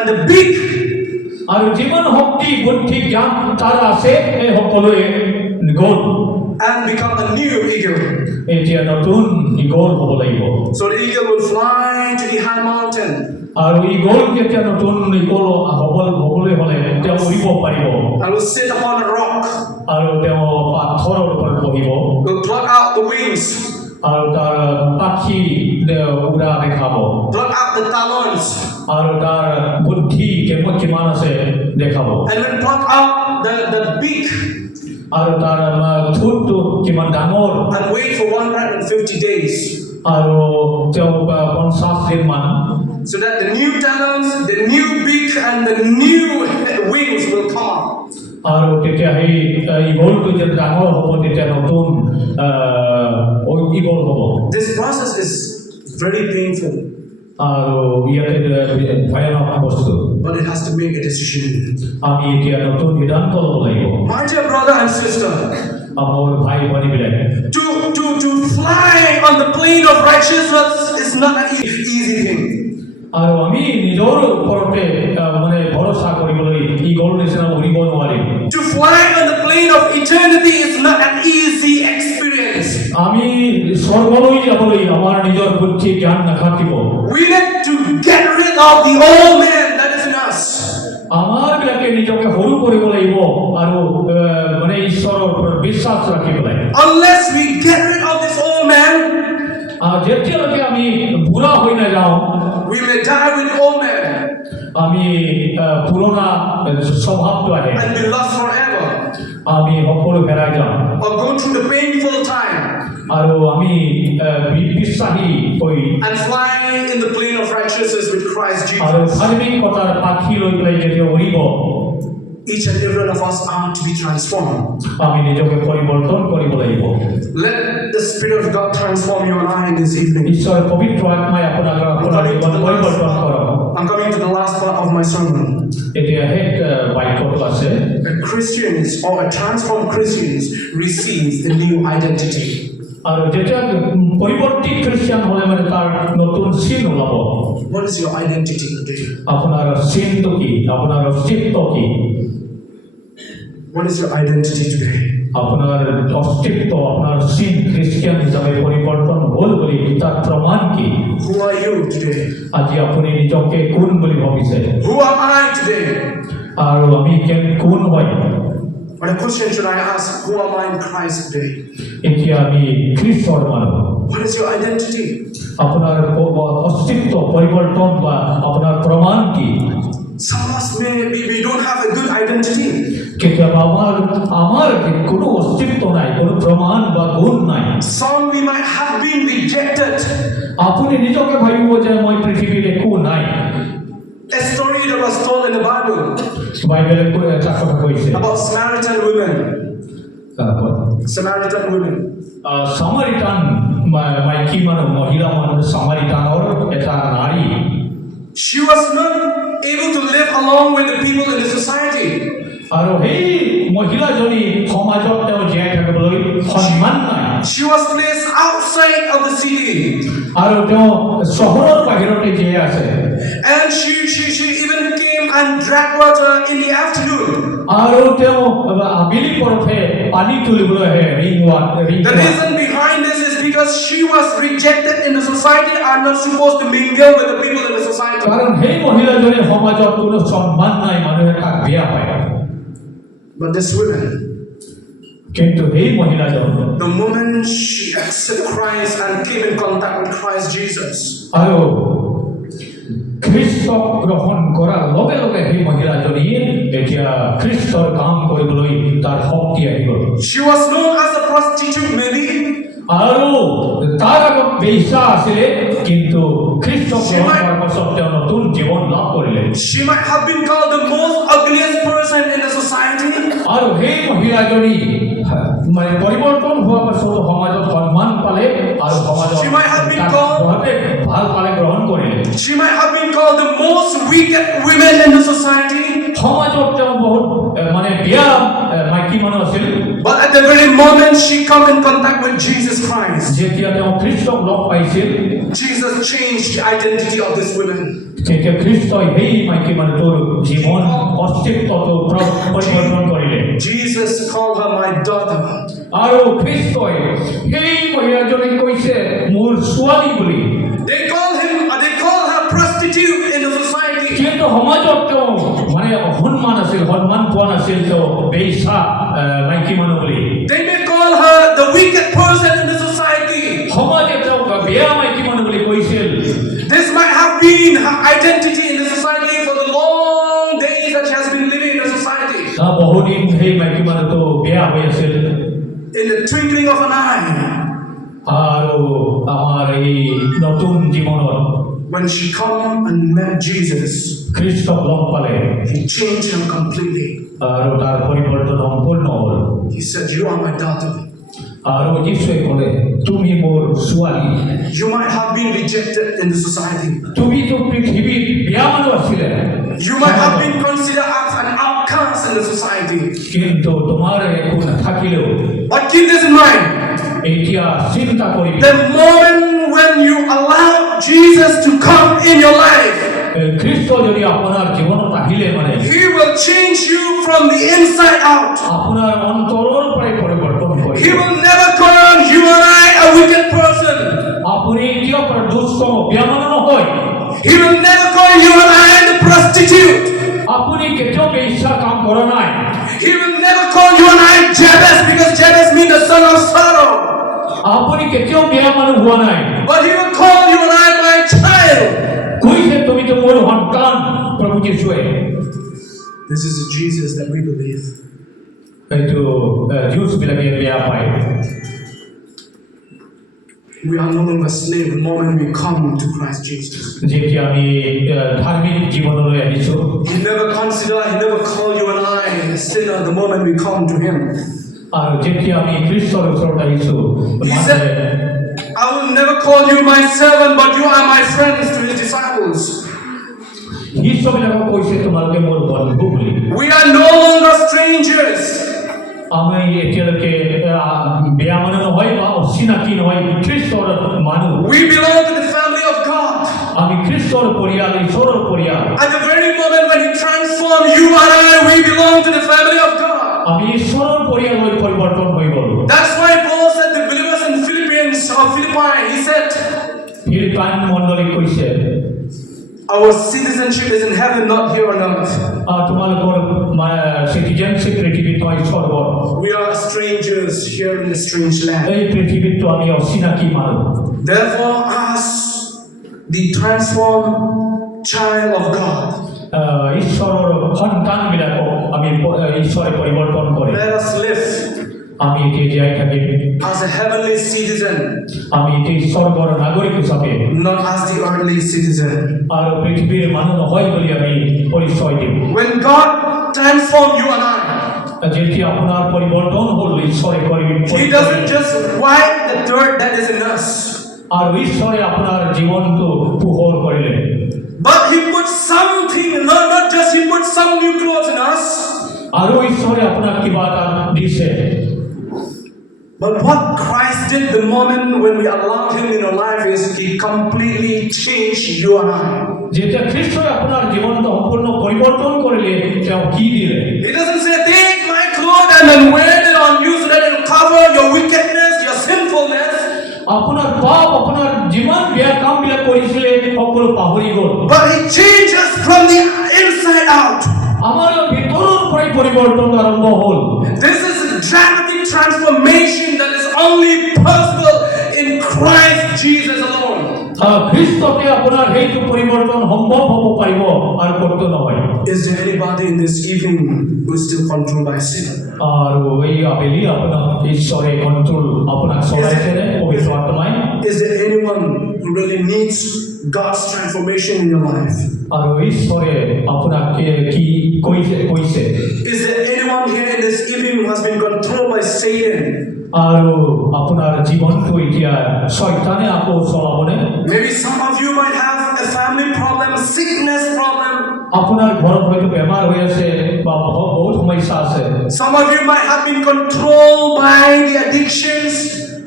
the beak, আৰু যিমান শক্তি বুদ্ধি জ্ঞান তাৰ আছে এই সকলোৱে গ'ল and become a new eagle. এতিয়া নতুন ইগল হ'ব লাগিব So the eagle will fly to the high mountain, আৰু ইগল যেতিয়া নতুন ইগল হ'বলৈ হ'লে তেওঁ উৰিব পাৰিব and will sit upon a rock, আৰু তেওঁ পাথৰৰ ওপৰত বহিব will pluck out the wings, আৰু তাৰ পাখি উৰা দেখাব pluck out the talons, আৰু তাৰ বুদ্ধি কিমান আছে দেখাব and will pluck out the beak, আৰু তাৰ ঠোঁটটো কিমান ডাঙৰ and wait for 150 days, আৰু তেওঁ 50 দিনমান so that the new talons, the new beak, and the new wings will come out. আৰু তেতিয়া সেই ইগলটো যে ডাঙৰ হ'ব তেতিয়া নতুন ইগল হ'ব This process is very painful, আৰু ইয়াতে ভয়ানক বস্তু but it has to make a decision. আমি এতিয়া নতুন সিদ্ধান্ত ল'ব লাগিব My dear brother and sister, মোৰ ভাই ভনীবিলাক to fly on the plane of righteousness is not an easy thing. আৰু আমি নিজৰ ওপৰতে মানে ভৰসা কৰিবলৈ ইগল নিচিনা উৰিব নোৱাৰিম To fly on the plane of eternity is not an easy experience. আমি স্বৰ্গলৈ যাবলৈ আমাৰ নিজৰ বুদ্ধি জ্ঞান নাথাকিব We need to get rid of the old man that is in us. আমাৰ বিলাকে নিজকে সৰু কৰিব লাগিব আৰু মানে ঈশ্বৰৰ ওপৰত বিশ্বাস ৰাখিব লাগিব Unless we get rid of this old man, যেতিয়ালৈকে আমি বুঢ়া হৈ নাযাওঁ we may die with the old man আমি পুৰণা স্বভাৱটো আহে and be lost forever, আমি সকলো হেৰাই যাওঁ or go through the painful time আৰু আমি বিশ্বাসী হৈ and fly in the plane of righteousness with Christ আৰু Jesus. ধাৰ্মিকতাৰ পাখি লৈ পেলাই যেতিয়া উৰিব Each and every one of us are to be transformed. আমি নিজকে পৰিৱৰ্তন কৰিব লাগিব Let the Spirit of God transform you and I this evening. ঈশ্বৰৰ পবিত্ৰ আত্মাই আপোনাক পৰিৱৰ্তন কৰক I'm coming to the last part of my sermon. এতিয়া শেষ বাক্যটো আছে Christians or a transformed Christians receive a new identity. আৰু যেতিয়া পৰিৱৰ্তিত খ্ৰীষ্টিয়ান হ'লে মানে তাৰ নতুন চিন ওলাব What is your identity today? আপোনাৰ চিনটো কি আপোনাৰ অস্তিত্ব কি What is your identity today? আপনার অস্তিত্ব আপনার সিন খ্রিস্টান হিসাবে পরিবর্তন হল বলে তার প্রমাণ কি? Who are you today? আজি আপনি নিজকে কোন বলে ভাবিছে? Who am I today? আর আমি কোন হয়? What a question should I ask? Who am I in Christ today? এতিয়া আমি খ্রিস্টর মানব। What is your identity? আপনার অস্তিত্ব পরিবর্তন বা আপনার প্রমাণ কি? Some of us we don't have a good identity. কিন্তু আমার কোনো অস্তিত্ব নাই, কোনো প্রমাণ বা গুণ নাই। Some we might have been rejected. আপনি নিজকে ভাবিব যে মই পৃথিবীতে কোন নাই। A story that was told in the Bible বাইবেলে একটা কথা কইছে about Samaritan women. Samaritan women. Samaritan মাইকি মানুষ মহিলা মানুষ সামারিটানর এটা নারী। She was not able to live along with the people in the society. আর এই মহিলাজনী সমাজত তেওঁ জীয়াই থাকিবলৈ সন্মান নাই। She was placed outside of the city. আৰু তেওঁ চহৰৰ বাহিৰতে জীয়াই আছে। And she even came and drank water in the afternoon. আৰু তেওঁ আবেলি পৰতে পানী তুলিবলৈ আহে ring. The reason behind this is because she was rejected in the society and not supposed to mingle with the people in the society. কাৰণ সেই মহিলাজনীৰ সমাজত কোনো সন্মান নাই, মানুহে তাক বেয়া পায়। But this woman, কিন্তু এই মহিলাজন the moment she accepted Christ and came in contact with Christ Jesus, আৰু খ্ৰীষ্টক গ্ৰহণ কৰাৰ লগে লগে সেই মহিলাজনী এতিয়া খ্ৰীষ্টৰ কাম কৰিবলৈ তাৰ শক্তি আহি গ'ল। she was known as a prostitute maybe. আৰু তাৰ আগত বেশ্যা আছিলে, কিন্তু খ্ৰীষ্টক গ্ৰহণ কৰাৰ পাছত তেওঁ নতুন জীৱন লাভ কৰিলে। She might have been called the most ugliest person in the society. আৰু সেই মহিলাজনী মানে পৰিৱৰ্তন হোৱাৰ পাছত সমাজত সন্মান পালে আৰু সমাজত ভাল পালে গ্ৰহণ কৰিলে। She might have been called the most wicked women in the society. সমাজত তেওঁ বহুত মানে বেয়া মাইকী মানুহ আছিল। But at the very moment she come in contact with Jesus Christ, যেতিয়া তেওঁ খ্ৰীষ্টক লগ পাইছিল, Jesus changed the identity of this woman. তেতিয়া খ্ৰীষ্টই সেই মাইকী মানুহটোৰ জীৱন অস্তিত্বটো পৰিৱৰ্তন কৰিলে। Jesus called her my daughter. আৰু খ্ৰীষ্টই সেই মহিলাজনীক কৈছে মোৰ ছোৱালী বুলি। They call her prostitute in the society. কিন্তু সমাজত তেওঁ মানে অসন্মান আছিল, সন্মান পোৱা নাছিল, তেওঁ বেশ্যা মাইকী মানুহ বুলি। They may call her the wicked person in the society. সমাজে তেওঁক বেয়া মাইকী মানুহ বুলি কৈছিল। This might have been her identity in the society for the long days that she has been living in the society. বহুদিন সেই মাইকী মানুহটো বেয়া হৈ আছিল। In the twinkling of an eye, আৰু আমাৰ এই নতুন জীৱনত when she come and met Jesus, খ্ৰীষ্টক লগ পালে, he changed her completely. আৰু তাৰ পৰিৱৰ্তন সম্পূৰ্ণ হ'ল। He said, you are my daughter. আৰু যীশুৱে ক'লে তুমি মোৰ ছোৱালী। You might have been rejected in the society. তুমিতো পৃথিৱীত বেয়া মানুহ আছিলে। You might have been considered as an outcast in the society. কিন্তু তোমাৰ একো নাথাকিলেও But keep this in mind. এতিয়া চিন্তা কৰিবি, The moment when you allow Jesus to come in your life, Christ যদি আপোনাৰ জীৱনত আহিলে মানে he will change you from the inside out. আপোনাৰ অন্তৰৰ পৰাই পৰিৱৰ্তন কৰিব। He will never call you and I a wicked person. আপুনি কিয় দুষ্ট বেয়া মানুহ নহয়। He will never call you and I the prostitute. আপুনি কেতিয়াও বেশ্যা কাম কৰা নাই। He will never call you and I Jabez, because Jabez means the son of sorrow. আপুনি কেতিয়াও বেয়া মানুহ হোৱা নাই। But he will call you and I my child. কৈছে তুমি তো মোৰ সন্তান প্ৰভু যীশুৱে। This is the Jesus that we believe. এইটো জিউছবিলাকে বেয়া পায়। We are no longer slaves the moment we come to Christ Jesus. যেতিয়া আমি ধাৰ্মিক জীৱনলৈ আহিছো, He never called you and I a sinner the moment we come to him. আৰু যেতিয়া আমি খ্ৰীষ্টৰ ওচৰত আহিছো, He said, I will never call you my servant, but you are my friends to his disciples. শিষ্যবিলাকক কৈছে তোমালোকে মোৰ বন্ধু বুলি। We are no longer strangers. আমি এতিয়ালৈকে বেয়া মানুহ নহয় বা অচিনাকি নহয়, খ্ৰীষ্টৰ মানুহ। We belong to the family of God. আমি খ্ৰীষ্টৰ পৰিয়াল, ঈশ্বৰৰ পৰিয়াল। At the very moment when he transformed you and I, we belong to the family of God. আমি ঈশ্বৰৰ পৰিয়াললৈ পৰিৱৰ্তন হৈ গ'লো। That's why Paul said the believers in Philippi, he said, Philippian মণ্ডলীক কৈছে, our citizenship is in heaven, not here on earth. তোমালোকৰ citizenship পৃথিৱীত নহয় স্বৰ্গত। We are strangers here in a strange land. এই পৃথিৱীতটো আমি অচিনাকি মানুহ। Therefore, as the transformed child of God, ঈশ্বৰৰ সন্তানবিলাকক আমি ঈশ্বৰে পৰিৱৰ্তন কৰে। let us live আমি এতিয়া জীয়াই থাকিম as a heavenly citizen, আমি এতিয়া স্বৰ্গৰ নাগৰিক হিচাপে, not as the earthly citizen. আৰু পৃথিৱীৰ মানুহ নহয় বুলি আমি পৰিচয় দিম। When God transformed you and I, যেতিয়া আপোনাৰ পৰিৱৰ্তন হ'ল ঈশ্বৰে কৰি, He doesn't just wipe the dirt that is in us, আৰু ঈশ্বৰে আপোনাৰ জীৱনটো পোহৰ কৰিলে, but He put something, not just He put some new clothes in us, আৰু ঈশ্বৰে আপোনাক কিবা এটা দিছে। but what Christ did the moment when we allowed Him in our life is He completely changed you and I. যেতিয়া খ্ৰীষ্টই আপোনাৰ জীৱনটো সম্পূৰ্ণ পৰিৱৰ্তন কৰিলে, তেওঁ কি দিলে? He doesn't say, take my clothes and then wear it on you so that it will cover your wickedness, your sinfulness. আপোনাৰ পাপ, আপোনাৰ যিমান বেয়া কামবিলাক কৰিছিলে সকলো পাহৰি গ'ল। But He changed us from the inside out. আমাৰ ভিতৰৰ পৰাই পৰিৱৰ্তন আৰম্ভ হ'ল। This is a dramatic transformation that is only possible in Christ Jesus alone. খ্ৰীষ্টতে আপোনাৰ সেইটো পৰিৱৰ্তন সম্ভৱ হ'ব পাৰিব আৰু ক'তো নহয়। Is there anybody in this evening who is still controlled by sin? আৰু এই আবেলি আপোনাক ঈশ্বৰে কণ্ট্ৰোল আপোনাক চলাইছেনে পবিত্ৰ আত্মাই? Is there anyone who really needs God's transformation in your life? আৰু ঈশ্বৰে আপোনাক কি কৈছে? Is there anyone here in this evening who has been controlled by Satan? আৰু আপোনাৰ জীৱনটো এতিয়া শয়তানে আকৌ চলাবনে? Maybe some of you might have a family problem, a sickness problem. আপোনাৰ ঘৰত হয়তো বেমাৰ হৈ আছে বা বহুত সমস্যা আছে। Some of you might have been controlled by the addictions.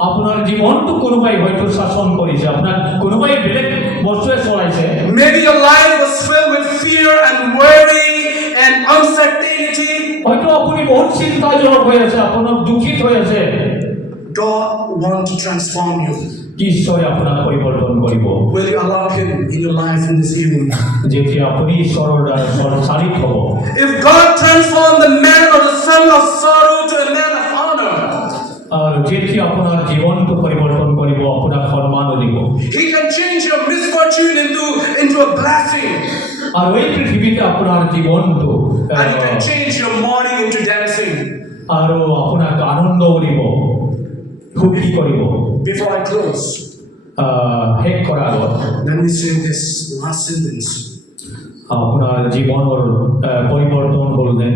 আপোনাৰ জীৱনটো কোনোবাই হয়তো শাসন কৰিছে, আপোনাক কোনোবাই বেলেগ বস্তুৱে চলাইছে। Maybe your life was filled with fear and worry and uncertainty. হয়তো আপুনি বহুত চিন্তাজনক হৈ আছে, আপোনাৰ দুখিত হৈ আছে। God wants to transform you. ঈশ্বৰে আপোনাক পৰিৱৰ্তন কৰিব। Will you allow Him in your life in this evening? যেতিয়া আপুনি ঈশ্বৰৰ দ্বাৰা চালিত হ'ব। If God transformed the man or the son of sorrow to a man of honor, আৰু যেতিয়া আপোনাৰ জীৱনটো পৰিৱৰ্তন কৰিব, আপোনাক সন্মান দিব। He can change your misfortune into a blessing. আৰু এই পৃথিৱীতে আপোনাৰ জীৱনটো And He can change your mourning into dancing. আৰু আপোনাক আনন্দ দিব, সুখী কৰিব। Before I close, শেষ কৰাৰ আগত let me say this last sentence. আপোনাৰ জীৱনৰ পৰিৱৰ্তন হ'লনে?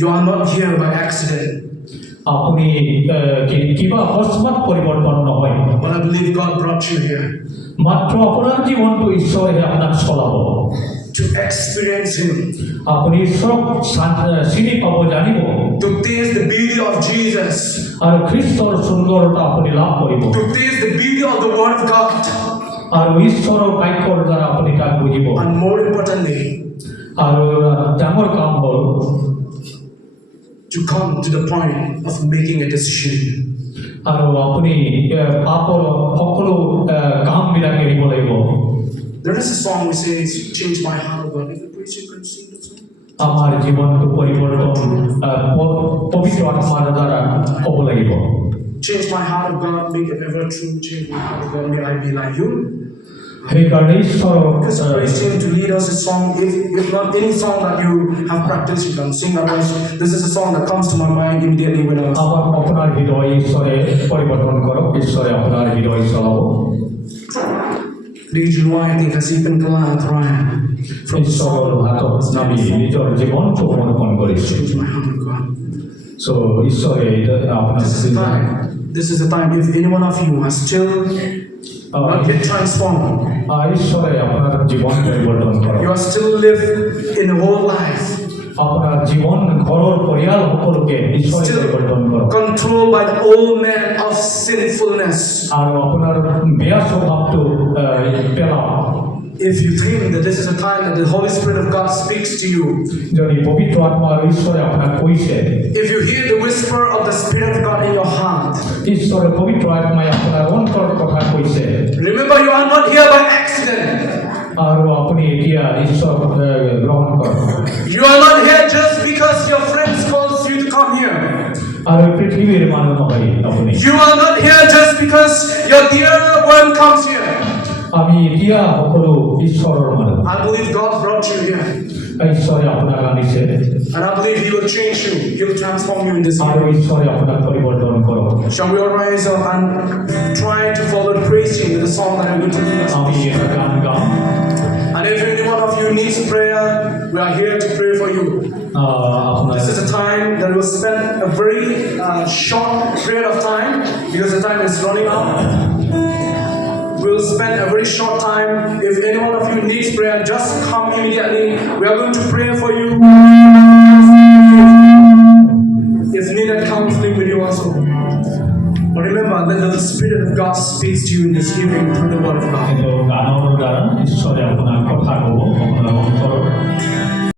You are not here by accident, আপুনি কিবা অকস্মাত পৰিৱৰ্তন নহয়, but I believe God brought you here মাত্ৰ আপোনাৰ জীৱনটো ঈশ্বৰে আপোনাক চলাব। to experience Him, আপুনি ঈশ্বৰক চিনি পাব, জানিব, to taste the beauty of Jesus, আৰু খ্ৰীষ্টৰ সুন্দৰতা আপুনি লাভ কৰিব, to taste the beauty of the Word of God, আৰু ঈশ্বৰৰ বাক্যৰ দ্বাৰা আপুনি তাক বুজিব। and more importantly, আৰু ডাঙৰ কাম হ'ল to come to the point of making a decision. আৰু আপুনি পাপৰ সকলো কামবিলাক এৰিব লাগিব। There is a song which says, change my heart, God. If you preach, you can sing the song. আমাৰ জীৱনটো পৰিৱৰ্তন পবিত্ৰ আত্মাৰ দ্বাৰা হ'ব লাগিব। Change my heart, God, make it ever true. Change my heart, God, may I be like you. সেইকাৰণে ঈশ্বৰৰ Just praise Him to lead us a song. If not any song that you have practiced, you can sing. Otherwise, this is a song that comes to my mind immediately when I was. আপোনাৰ হৃদয় ঈশ্বৰে পৰিৱৰ্তন কৰক, ঈশ্বৰে আপোনাৰ হৃদয় চলাব। ঈশ্বৰৰ হাতত নামি নিজৰ জীৱনটো সমৰ্পণ কৰিছোঁ। Change my heart, God. ঈশ্বৰে আপোনাক This is the time. If any one of you has still not yet transformed, ঈশ্বৰে আপোনাৰ জীৱন পৰিৱৰ্তন কৰক। you are still live in a whole life, আপোনাৰ জীৱন ঘৰৰ পৰিয়াল সকলোকে ঈশ্বৰে পৰিৱৰ্তন কৰক। controlled by the old man of sinfulness. আৰু আপোনাৰ বেয়া স্বভাৱটো পেলাওক। If you think that this is a time that the Holy Spirit of God speaks to you, যদি পবিত্র আত্মা ঈশ্বরে আপনার কইছে, if you hear the whisper of the Spirit of God in your heart, ঈশ্বরের পবিত্র আত্মায় আপনার অন্তর কথা কইছে, remember you are not here by accident. আর আপনি এতিয়া ঈশ্বর গ্রহণ করুন। You are not here just because your friends calls you to come here. আর পৃথিবীর মানুষ নয় আপনি। You are not here just because your dear one comes here. আমি এতিয়া সকলো ঈশ্বৰৰ মানুহ। I believe God brought you here. ঈশ্বরে আপনার আনিছে। And I believe He will change you. He will transform you in this R way. ঈশ্বরে আপনার পরিবর্তন করো। Shall we all rise up and try to follow the praise team with the song that I'm going to lead us? আমি একটা গান গাম। And if any one of you needs prayer, we are here to pray for you. This is a time that we'll spend a very short period of time because the time is running out. We'll spend a very short time. If any one of you needs prayer, just come immediately. We are going to pray for you. If needed, come sleep with you also. But remember that the Spirit of God speaks to you in this evening through the Word of God. কিন্তু গানৰ দ্বাৰা ঈশ্বৰে আপোনাক কথা ক'ব আপোনাৰ অন্তৰত।